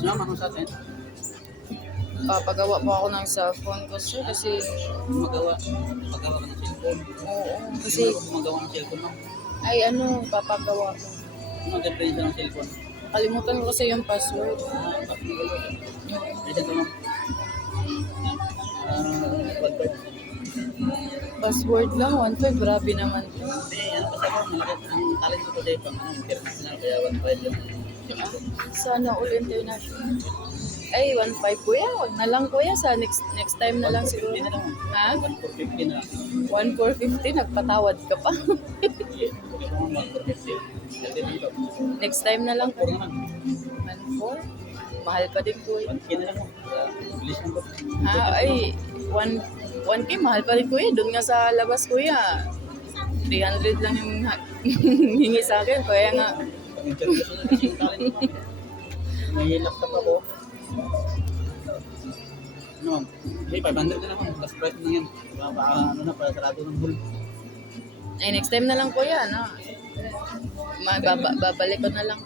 Sumama ko sa atin. Papagawa po ako ng cellphone ko, sir, kasi Magawa ka ng cellphone. oo, Kasi kasi gumagawa ng cellphone mo. ay ano, papagawa ko. Ano ang diferensya ng cellphone? Kalimutan ko kasi yung password. Present mo. One-third. Password lang, 1.5, grabe naman. Hindi, ano kasi ako, malaki ang talent ko kasi pang ano, international, kaya 1.5 yung Sana all international. Ay, 1.5 kuya, wag na lang kuya, sa next time na lang siguro. 1.450 na lang. Ha? 1.450 na lang. 1.450, nagpatawad ka pa. Okay, kung 1.450. Dati dito. Next time na lang 1.4 kuya. naman. 1.4? Mahal pa din kuya. 1K na lang mo. Bilis lang ko. Ha? Ay, 1K, mahal pa rin kuya. Doon nga sa labas kuya. 300 lang yung hingi sa akin. Kaya nga, Pag-interview na kasi yung talent mo. May laptop ako. Ano ma'am? Hindi, 500 na lang ma'am. Plus price na yan. Ano na, para sarado ng bull. ay next time na lang kuya, ano? Babalik ko na lang.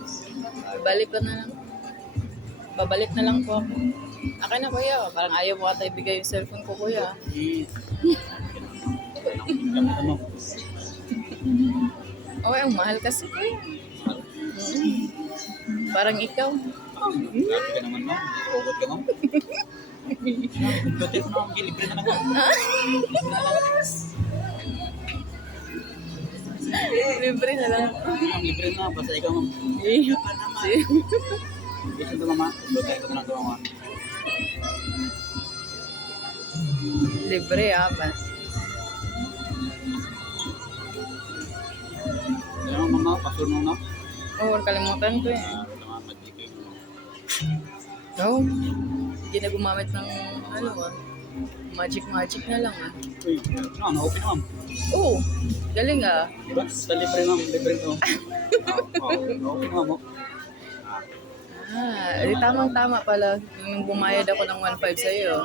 Babalik na lang po ako. Akin na kuya, parang ayaw mo ata ibigay yung cellphone ko kuya. Ano? Oh, ang mahal kasi kuya. Parang ikaw. Grabe ka naman ma'am. Robot ka ma'am. Computer mo ma'am. Libre na lang ma'am. Libre na lang. Ma'am, libre na. Basta ikaw ma'am. Gusto ito mama. Computer ko na lang ito mama. Libre ba? Ano mama? Password mo na? Oo, kalimutan ko eh. Naman mag-ibig mo. Oo. Hindi na gumamit ng ano magic na lang Uy, ano? Open ma'am. Oo, galing Diba? Sa libre ma'am. Libre ito. Open ma'am. Di tamang-tama pala. Nung bumayad ako ng 1.5 sa'yo,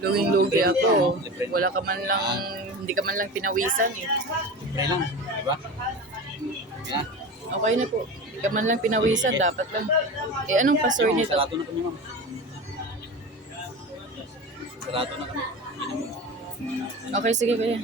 luging-lugi ako. Wala ka man lang, hindi ka man lang pinawisan eh. Libre lang. Diba? Yan. Okay na po. Hindi ka man lang pinawisan, dapat lang. Eh, anong password nito? Sarado na kami ma'am. Sarado na kami. Okay, sige kuya.